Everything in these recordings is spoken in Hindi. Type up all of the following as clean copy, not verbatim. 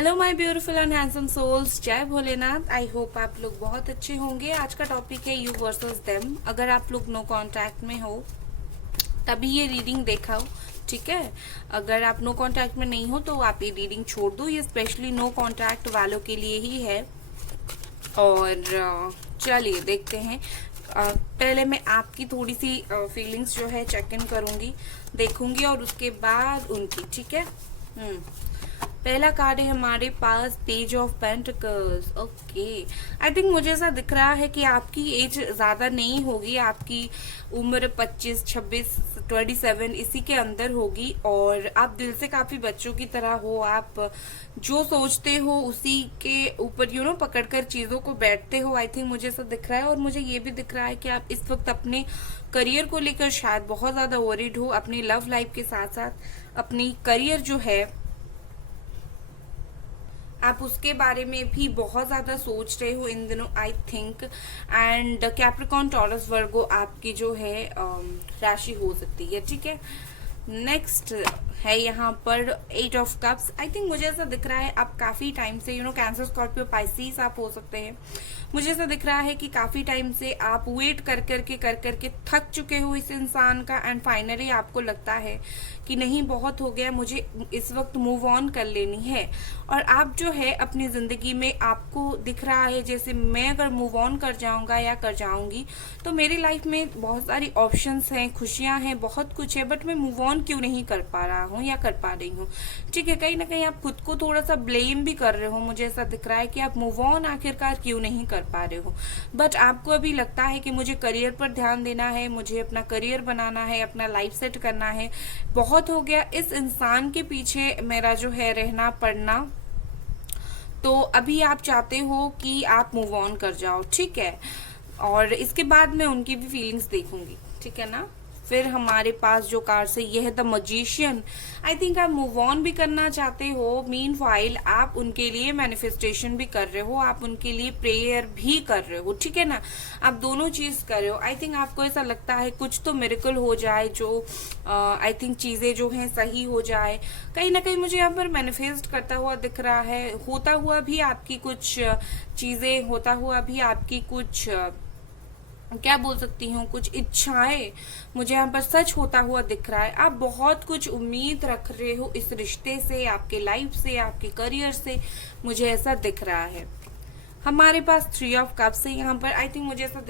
Hello my beautiful and handsome souls, जय भोलेनाथ। आई होप आप लोग बहुत अच्छे होंगे। आज का टॉपिक है यू वर्सेस देम। अगर आप लोग नो कांटेक्ट में हो तभी ये रीडिंग देखा हो, ठीक है। अगर आप नो कांटेक्ट में नहीं हो तो आप ये रीडिंग छोड़ दो। ये स्पेशली नो कांटेक्ट वालों के लिए ही है। और चलिए देखते हैं। पहले मैं आपकी थोड़ी सी फीलिंग्स जो है चेक इन करूंगी, देखूंगी, और उसके बाद उनकी, ठीक है। पहला कार्ड है हमारे पास page of pentacles. Okay, I think मुझे ऐसा दिख रहा है कि आपकी एज ज्यादा नहीं होगी। आपकी उम्र 25, 26, 27 इसी के अंदर होगी, और आप दिल से काफी बच्चों की तरह हो। आप जो सोचते हो उसी के ऊपर पकड़कर चीजों को बैठते हो। आई थिंक मुझे ऐसा दिख रहा है। और मुझे ये भी दिख रहा है कि आप इस वक्त अपने करियर को लेकर शायद बहुत ज्यादा वरीड हो। अपनी लव लाइफ के साथ साथ अपनी करियर जो है आप उसके बारे में भी बहुत ज्यादा सोच रहे हो इन दिनों, I think. And Capricorn, Taurus, Virgo आपकी जो है राशि हो सकती है, ठीक है। नेक्स्ट है यहाँ पर 8 ऑफ कप्स। आई थिंक मुझे ऐसा दिख रहा है आप काफी टाइम से कैंसर, स्कॉर्पियो, पाइसिस आप हो सकते हैं। मुझे ऐसा दिख रहा है कि काफी टाइम से आप वेट कर करके थक चुके हो इस इंसान का, एंड फाइनली आपको लगता है कि नहीं, बहुत हो गया, मुझे इस वक्त मूव ऑन कर लेनी है। और आप जो है अपनी जिंदगी में आपको दिख रहा है जैसे मैं अगर मूव ऑन कर जाऊंगा या कर जाऊंगी तो मेरी लाइफ में बहुत सारी ऑप्शंस हैं, खुशियां हैं, बहुत कुछ है, बट मैं मूव ऑन क्यों नहीं कर पा रहा हूँ या कर पा रही हूँ, ठीक है। कहीं ना कहीं आप खुद को थोड़ा सा ब्लेम भी कर रहे हो। मुझे ऐसा दिख रहा है कि आप मूव ऑन आखिरकार क्यों नहीं कर पा रहे हो, बट आपको अभी लगता है कि मुझे करियर पर ध्यान देना है, मुझे अपना करियर बनाना है, अपना लाइफ सेट करना है। बहुत हो गया इस इंसान के पीछे मेरा जो है रहना पड़ना। तो अभी आप चाहते हो कि आप मूव ऑन कर जाओ, ठीक है। और इसके बाद मैं उनकी भी फीलिंग्स देखूंगी, ठीक है ना। फिर हमारे पास जो कार्ड्स है ये है द मजिशियन। आई थिंक आप मूव ऑन भी करना चाहते हो, मीन वाइल आप उनके लिए मैनिफेस्टेशन भी कर रहे हो, आप उनके लिए प्रेयर भी कर रहे हो, ठीक है ना। आप दोनों चीज कर रहे हो। आई थिंक आपको ऐसा लगता है कुछ तो मिरेकल हो जाए, जो आई थिंक चीजें जो हैं सही हो जाए। कहीं ना कहीं मुझे यहाँ पर मैनिफेस्ट करता हुआ दिख रहा है, होता हुआ भी आपकी कुछ चीजें, होता हुआ भी आपकी कुछ क्या बोल सकती हूँ, कुछ इच्छाएं मुझे यहाँ पर सच होता हुआ दिख रहा है। आप बहुत कुछ उम्मीद रख रहे हो इस रिश्ते से, आपके लाइफ से, आपके करियर से, मुझे ऐसा दिख रहा है। हमारे पास 3 ऑफ कप्स है यहाँ पर। आई थिंक मुझे ऐसा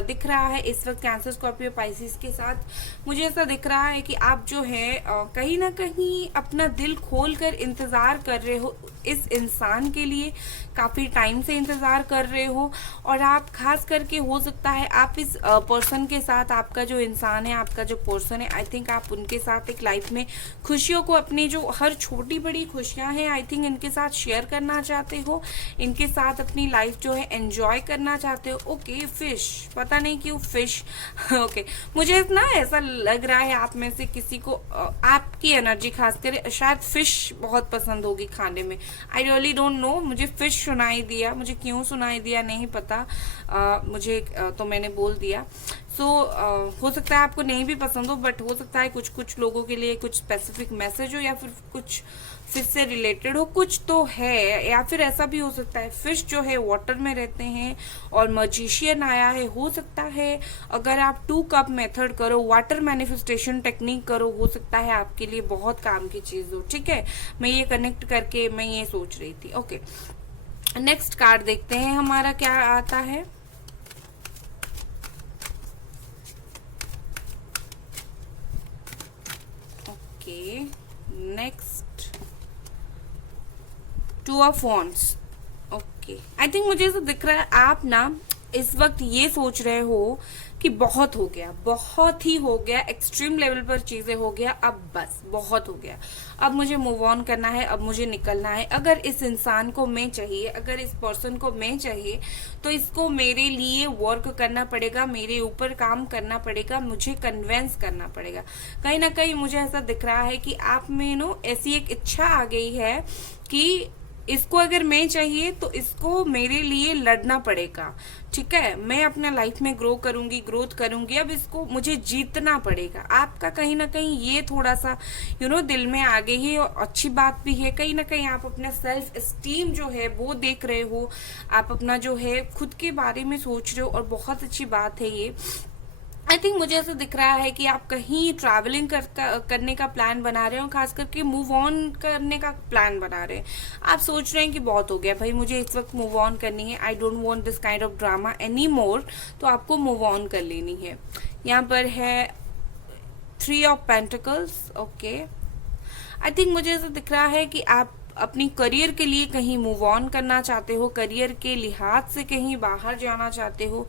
दिख रहा है इस वक्त कैंसर, स्कॉर्पियो, पाइसिस के साथ मुझे ऐसा दिख रहा है कि आप जो है कहीं ना कहीं अपना दिल खोल कर इंतजार कर रहे हो इस इंसान के लिए, काफी टाइम से इंतजार कर रहे हो। और आप खास करके हो सकता है आप इस पर्सन के साथ, आपका जो इंसान है, आपका जो पर्सन है, आई थिंक आप उनके साथ एक लाइफ में खुशियों को, अपनी जो हर छोटी बड़ी खुशियां हैं, आई थिंक इनके साथ शेयर करना चाहते हो, इनके साथ अपनी लाइफ जो है एंजॉय करना चाहते हो। ओके, फिश, पता नहीं क्यों फिश ओके, मुझे ना ऐसा लग रहा है आप में से किसी को आपकी एनर्जी खासकर शायद फिश बहुत पसंद होगी खाने में। आई रियली डोंट नो, मुझे फिश सुनाई दिया, मुझे क्यों सुनाई दिया नहीं पता, मुझे तो मैंने बोल दिया। सो हो सकता है आपको नहीं भी पसंद हो, बट हो सकता है कुछ कुछ लोगों के लिए कुछ स्पेसिफिक मैसेज हो, या फिर कुछ फिश से रिलेटेड हो, कुछ तो है। या फिर ऐसा भी हो सकता है फिश जो है वाटर में रहते हैं और मजिशियन आया है। हो सकता है अगर आप 2 कप मेथड करो, वाटर मैनिफेस्टेशन टेक्निक करो, हो सकता है आपके लिए बहुत काम की चीज हो, ठीक है। मैं ये कनेक्ट करके मैं ये सोच रही थी। ओके, नेक्स्ट कार्ड देखते हैं हमारा क्या आता है। Okay, next 2 of wands. Okay, I think मुझे ऐसा दिख रहा है आप ना इस वक्त ये सोच रहे हो कि बहुत हो गया, बहुत ही हो गया, एक्सट्रीम लेवल पर चीजें हो गया, अब बस बहुत हो गया, अब मुझे मूव ऑन करना है, अब मुझे निकलना है। अगर इस इंसान को मैं चाहिए, अगर इस पर्सन को मैं चाहिए, तो इसको मेरे लिए वर्क करना पड़ेगा, मेरे ऊपर काम करना पड़ेगा, मुझे कन्वेंस करना पड़ेगा। कहीं ना कहीं मुझे ऐसा दिख रहा है कि आप में ऐसी एक इच्छा आ गई है कि इसको अगर मैं चाहिए तो इसको मेरे लिए लड़ना पड़ेगा, ठीक है। मैं अपना लाइफ में ग्रोथ करूंगी, अब इसको मुझे जीतना पड़ेगा। आपका कहीं ना कहीं ये थोड़ा सा दिल में आ गई है, और अच्छी बात भी है। कहीं ना कहीं आप अपना सेल्फ एस्टीम जो है वो देख रहे हो, आप अपना जो है खुद के बारे में सोच रहे हो, और बहुत अच्छी बात है ये। आई थिंक मुझे ऐसा दिख रहा है कि आप कहीं ट्रैवलिंग करने का प्लान बना रहे हो, खास करके मूव ऑन करने का प्लान बना रहे हैं। आप सोच रहे हैं कि बहुत हो गया भाई, मुझे इस वक्त मूव ऑन करनी है, I don't want this kind of drama any more, तो आपको मूव ऑन कर लेनी है। यहाँ पर है 3 of pentacles, okay. I think मुझे ऐसा दिख रहा है कि आप अपनी करियर के लिए कहीं मूव ऑन करना चाहते हो, करियर के लिहाज से कहीं बाहर जाना चाहते हो।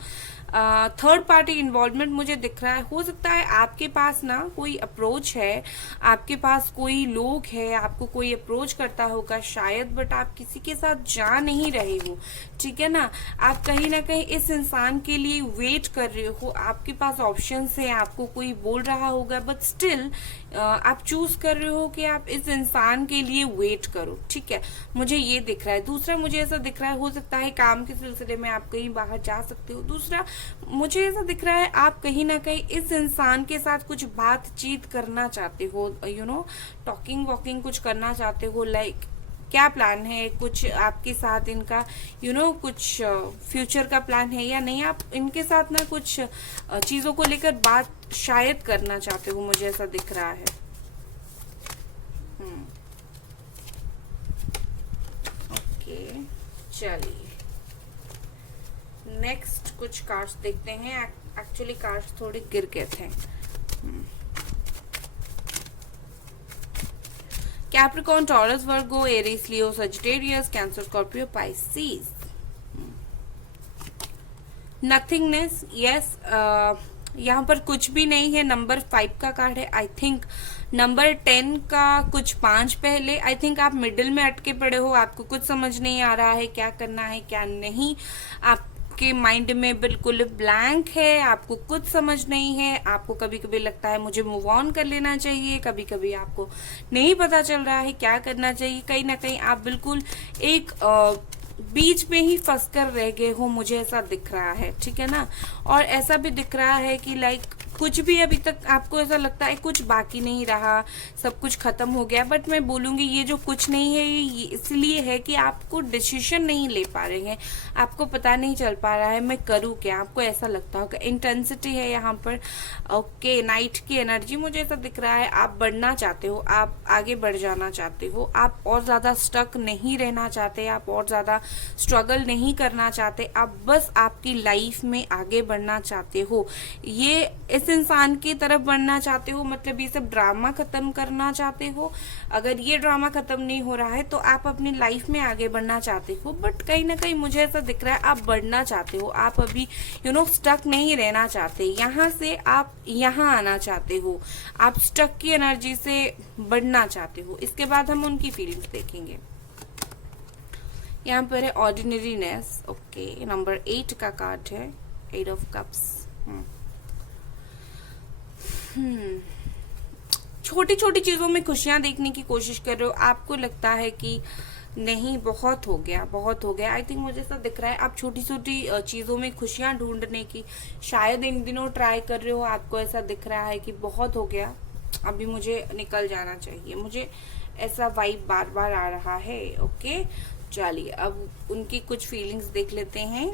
थर्ड पार्टी इन्वॉल्वमेंट मुझे दिख रहा है। हो सकता है आपके पास ना कोई अप्रोच है, आपके पास कोई लोग है, आपको कोई अप्रोच करता होगा शायद, बट आप किसी के साथ जा नहीं रहे हो, ठीक है ना। आप कहीं ना कहीं इस इंसान के लिए वेट कर रहे हो, आपके पास ऑप्शंस है, आपको कोई बोल रहा होगा, बट स्टिल आप चूज कर रहे हो कि आप इस इंसान के लिए वेट करो, ठीक है। मुझे ये दिख रहा है। दूसरा मुझे ऐसा दिख रहा है, हो सकता है काम के सिलसिले में आप कहीं बाहर जा सकते हो। दूसरा मुझे ऐसा दिख रहा है आप कहीं ना कहीं इस इंसान के साथ कुछ बातचीत करना चाहते हो, टॉकिंग वॉकिंग कुछ करना चाहते हो। लाइक क्या प्लान है कुछ आपके साथ इनका, कुछ फ्यूचर का प्लान है या नहीं। आप इनके साथ ना कुछ चीजों को लेकर बात शायद करना चाहते हो, मुझे ऐसा दिख रहा है। ओके, चलिए नेक्स्ट कुछ कार्ड्स देखते हैं। एक्चुअली कार्ड्स थोड़े गिर गए थे। Capricorn, Taurus, Virgo, Aries, Leo, Sagittarius, Cancer, Scorpio, Pisces. Nothingness, yes, यहाँ पर कुछ भी नहीं है। नंबर 5 का कार्ड है। आई थिंक नंबर 10 का कुछ 5 पहले, आई थिंक आप मिडिल में अटके पड़े हो, आपको कुछ समझ नहीं आ रहा है क्या करना है क्या नहीं। आपके माइंड में बिल्कुल ब्लैंक है, आपको कुछ समझ नहीं है। आपको कभी कभी लगता है मुझे मूव ऑन कर लेना चाहिए, कभी कभी आपको नहीं पता चल रहा है क्या करना चाहिए। कहीं ना कहीं आप बिल्कुल एक बीच में ही फंस कर रह गए हो, मुझे ऐसा दिख रहा है, ठीक है ना। और ऐसा भी दिख रहा है कि लाइक कुछ भी अभी तक आपको ऐसा लगता है कुछ बाकी नहीं रहा, सब कुछ खत्म हो गया। बट मैं बोलूंगी ये जो कुछ नहीं है ये इसलिए है कि आपको डिसीजन नहीं ले पा रहे हैं, आपको पता नहीं चल पा रहा है मैं करूँ क्या। आपको ऐसा लगता होगा, इंटेंसिटी है यहाँ पर। ओके, नाइट की एनर्जी मुझे ऐसा दिख रहा है। आप बढ़ना चाहते हो, आप आगे बढ़ जाना चाहते हो, आप और ज्यादा स्टक नहीं रहना चाहते, आप और ज्यादा स्ट्रगल नहीं करना चाहते, आप बस आपकी लाइफ में आगे बढ़ना चाहते हो। ये इस इंसान की तरफ बढ़ना चाहते हो, मतलब ये सब ड्रामा खत्म करना चाहते हो। अगर ये ड्रामा खत्म नहीं हो रहा है तो आप अपनी लाइफ में आगे बढ़ना चाहते हो। बट कहीं ना कहीं मुझे ऐसा दिख रहा है आप बढ़ना चाहते हो, आप अभी स्टक नहीं रहना चाहते, यहाँ से आप यहाँ आना चाहते हो, आप स्टक की एनर्जी से बढ़ना चाहते हो। इसके बाद हम उनकी फीलिंग्स देखेंगे। यहाँ पर है ऑर्डिनरीनेस, ओके। नंबर 8 का कार्ड है, 8 ऑफ कप्स। छोटी छोटी चीजों में खुशियां देखने की कोशिश कर रहे हो, आपको लगता है कि नहीं बहुत हो गया बहुत हो गया। आई थिंक मुझे ऐसा दिख रहा है आप छोटी छोटी चीजों में खुशियां ढूंढने की शायद इन दिनों ट्राई कर रहे हो। आपको ऐसा दिख रहा है कि बहुत हो गया, अभी मुझे निकल जाना चाहिए, मुझे ऐसा वाइब बार बार आ रहा है। ओके, चलिए अब उनकी कुछ फीलिंग्स देख लेते हैं।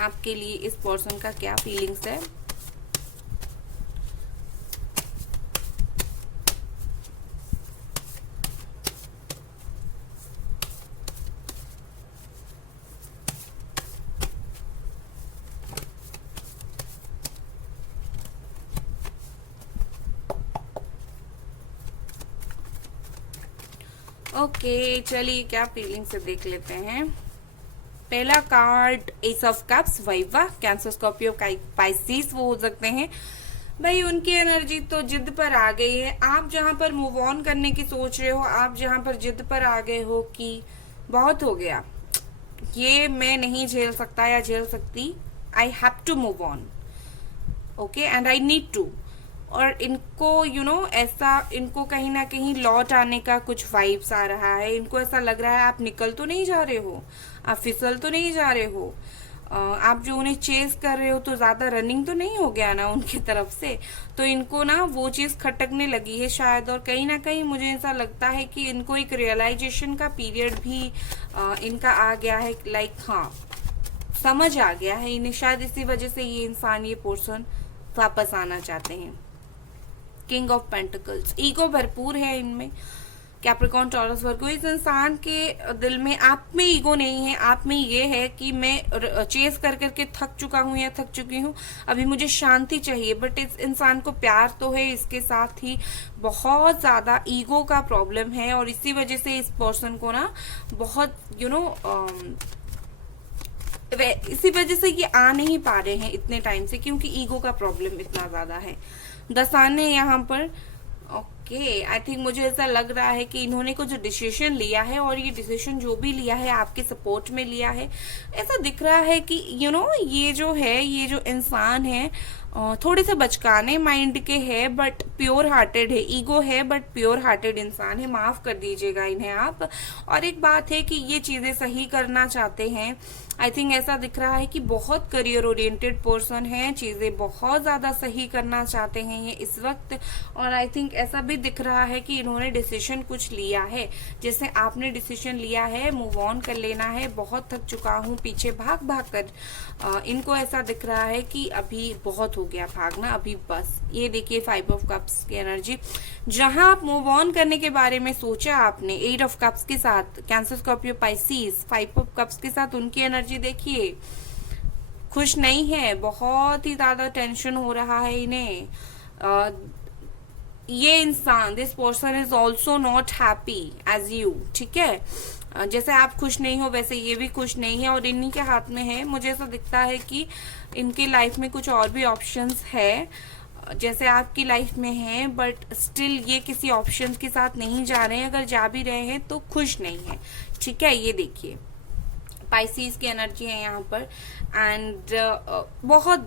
आपके लिए इस पर्सन का क्या फीलिंग्स है। ओके, चलिए क्या फीलिंग से देख लेते हैं। पहला card S of cups, viva, cancer, Scorpio, Pisces वो हो सकते हैं। भाई उनकी एनर्जी तो जिद पर आ गई है। आप जहां पर मूव ऑन करने की सोच रहे हो, आप जहां पर जिद पर आ गए हो कि बहुत हो गया, ये मैं नहीं झेल सकता या झेल सकती, I have to move on, okay, and I need to. और इनको ऐसा इनको कहीं ना कहीं लौट आने का कुछ वाइब्स आ रहा है। इनको ऐसा लग रहा है आप निकल तो नहीं जा रहे हो, आप फिसल तो नहीं जा रहे हो, आप जो उन्हें चेस कर रहे हो तो ज्यादा रनिंग तो नहीं हो गया ना उनकी तरफ से। तो इनको ना वो चीज खटकने लगी है शायद, और कहीं ना कहीं मुझे ऐसा लगता है कि इनको एक रियलाइजेशन का पीरियड भी इनका आ गया है। लाइक हाँ, समझ आ गया है इन्हें, शायद इसी वजह से ये इंसान, ये पर्सन वापस आना चाहते हैं। किंग ऑफ पेंटिकल्स, ईगो भरपूर है इनमें। कैप्रिकॉर्न, टॉरस, वर्गो, इस इंसान के दिल में, आप में ईगो नहीं है, आप में ये है कि मैं चेस कर करके थक चुका हूँ या थक चुकी हूँ, अभी मुझे शांति चाहिए। बट इस इंसान को प्यार तो है, इसके साथ ही बहुत ज्यादा ईगो का प्रॉब्लम है, और इसी वजह से इस पर्सन को ना बहुत इसी वजह से ये आ नहीं पा रहे हैं इतने टाइम से, क्योंकि ईगो का प्रॉब्लम इतना ज्यादा है। दसान है यहाँ पर। ओके, आई थिंक मुझे ऐसा लग रहा है कि इन्होंने कुछ डिसीजन लिया है, और ये डिसीजन जो भी लिया है आपके सपोर्ट में लिया है। ऐसा दिख रहा है कि ये जो है, ये जो इंसान है थोड़े से बचकाने माइंड के है, बट प्योर हार्टेड है। ईगो है बट प्योर हार्टेड इंसान है, माफ कर दीजिएगा इन्हें आप। और एक बात है कि ये चीजें सही करना चाहते हैं। आई थिंक ऐसा दिख रहा है कि बहुत करियर ओरिएंटेड पर्सन है, चीजें बहुत ज्यादा सही करना चाहते हैं ये इस वक्त। और आई थिंक ऐसा भी दिख रहा है कि इन्होंने डिसीजन कुछ लिया है, जैसे आपने डिसीजन लिया है मूव ऑन कर लेना है, बहुत थक चुका हूँ पीछे भाग भाग कर। इनको ऐसा दिख रहा है कि अभी बहुत हो गया भागना, अभी बस। ये देखिए 5 ऑफ कप्स की एनर्जी, जहां आप मूव ऑन करने के बारे में सोचा आपने 8 ऑफ कप्स के साथ, cancer, Scorpio, Pisces, 5 of cups के साथ उनकी एनर्जी देखिए, खुश नहीं है, बहुत ही ज्यादा टेंशन हो रहा है इन्हें। ये इंसान, this person is also not happy as you, ठीक है। जैसे आप खुश नहीं हो वैसे ये भी खुश नहीं है, और इन्हीं के हाथ में है। मुझे ऐसा दिखता है कि इनकी लाइफ में कुछ और भी ऑप्शंस है, जैसे आपकी लाइफ में है, बट स्टिल ये किसी ऑप्शंस के साथ नहीं जा रहे हैं। अगर जा भी रहे हैं तो खुश नहीं है, ठीक है। ये देखिए पाइसिस की एनर्जी है यहाँ पर, एंड बहुत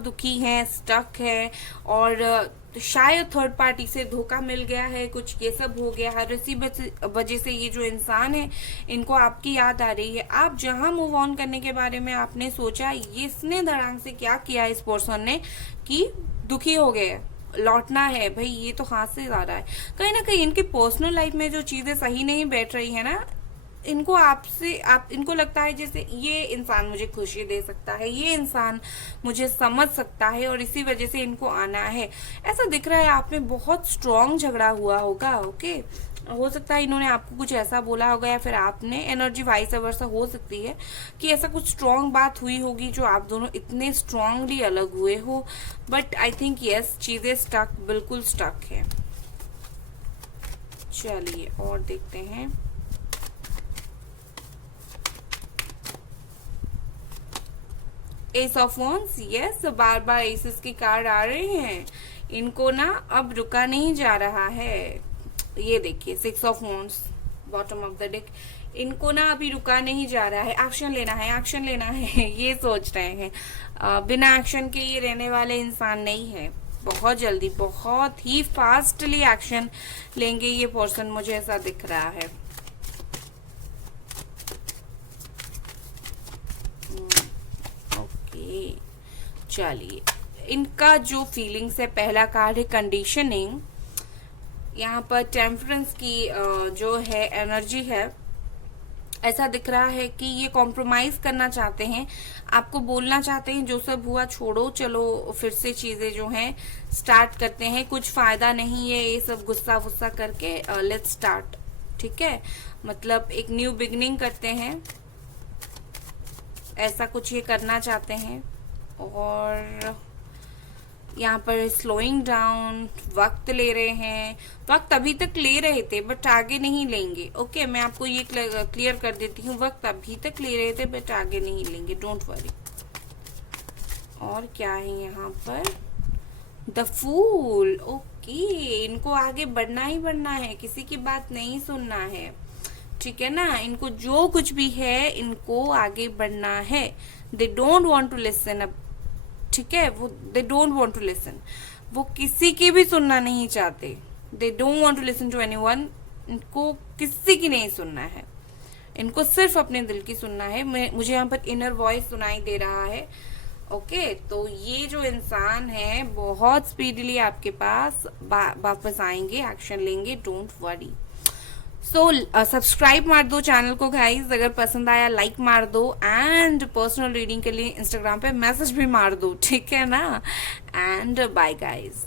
दुखी है, स्टक है, और शायद थर्ड पार्टी से धोखा मिल गया है, कुछ ये सब हो गया है। इसी वजह से ये जो इंसान है, इनको आपकी याद आ रही है। आप जहां मूव ऑन करने के बारे में आपने सोचा, इसने धड़ाम से क्या किया इस पर्सन ने कि दुखी हो गए, लौटना है भाई, ये तो हाथ से जा रहा है। कहीं ना कहीं इनकी पर्सनल लाइफ में जो चीजें सही नहीं बैठ रही है ना, इनको इनको लगता है जैसे ये इंसान मुझे खुशी दे सकता है, ये इंसान मुझे समझ सकता है, और इसी वजह से इनको आना है। ऐसा दिख रहा है आप में बहुत स्ट्रॉन्ग झगड़ा हुआ होगा। ओके, हो सकता है इन्होंने आपको कुछ ऐसा बोला होगा, या फिर आपने, एनर्जी वाइस वर्सा हो सकती है कि ऐसा कुछ स्ट्रॉन्ग बात हुई होगी जो आप दोनों इतने स्ट्रॉन्गली अलग हुए हो। बट आई थिंक यस, चीजें स्टक, बिल्कुल स्टक है। चलिए और देखते हैं। एस ऑफ वॉन्ड्स, यस, बार बार एसेस के कार्ड आ रहे हैं। इनको ना अब रुका नहीं जा रहा है। ये देखिए 6 of wands bottom of the deck, इनको ना अभी रुका नहीं जा रहा है, एक्शन लेना है, एक्शन लेना है, ये सोच रहे हैं। बिना एक्शन के ये रहने वाले इंसान नहीं है, बहुत जल्दी, बहुत ही फास्टली एक्शन लेंगे ये पर्सन, मुझे ऐसा दिख रहा है। चलिए, इनका जो फीलिंग्स है, पहला कार्ड है कंडीशनिंग। यहाँ पर टेम्परेंस की जो है एनर्जी है, ऐसा दिख रहा है कि ये कॉम्प्रोमाइज करना चाहते हैं, आपको बोलना चाहते हैं जो सब हुआ छोड़ो, चलो फिर से चीजें जो हैं स्टार्ट करते हैं, कुछ फायदा नहीं है ये सब गुस्सा वुस्सा करके, लेट्स स्टार्ट, ठीक है। मतलब एक न्यू बिगनिंग करते हैं, ऐसा कुछ ये करना चाहते हैं। और यहाँ पर स्लोइंग डाउन, वक्त ले रहे हैं, वक्त अभी तक ले रहे थे बट आगे नहीं लेंगे। ओके, मैं आपको ये क्लियर कर देती हूँ, वक्त अभी तक ले रहे थे बट आगे नहीं लेंगे, डोंट वरी। और क्या है यहाँ पर, द फूल। ओके, इनको आगे बढ़ना ही बढ़ना है, किसी की बात नहीं सुनना है, ठीक है ना। इनको जो कुछ भी है, इनको आगे बढ़ना है। They don't want to listen अब, ठीक है, वो they don't want to listen. वो किसी की भी सुनना नहीं चाहते, they don't want to listen to anyone. इनको किसी की नहीं सुनना है, इनको सिर्फ अपने दिल की सुनना है। मुझे यहाँ पर इनर वॉइस सुनाई दे रहा है। ओके तो ये जो इंसान है बहुत स्पीडली आपके पास वापस आएंगे, एक्शन लेंगे, डोंट वरी। सो सब्सक्राइब मार दो चैनल को गाइज, अगर पसंद आया लाइक मार दो, एंड पर्सनल रीडिंग के लिए इंस्टाग्राम पे मैसेज भी मार दो, ठीक है ना। And bye guys.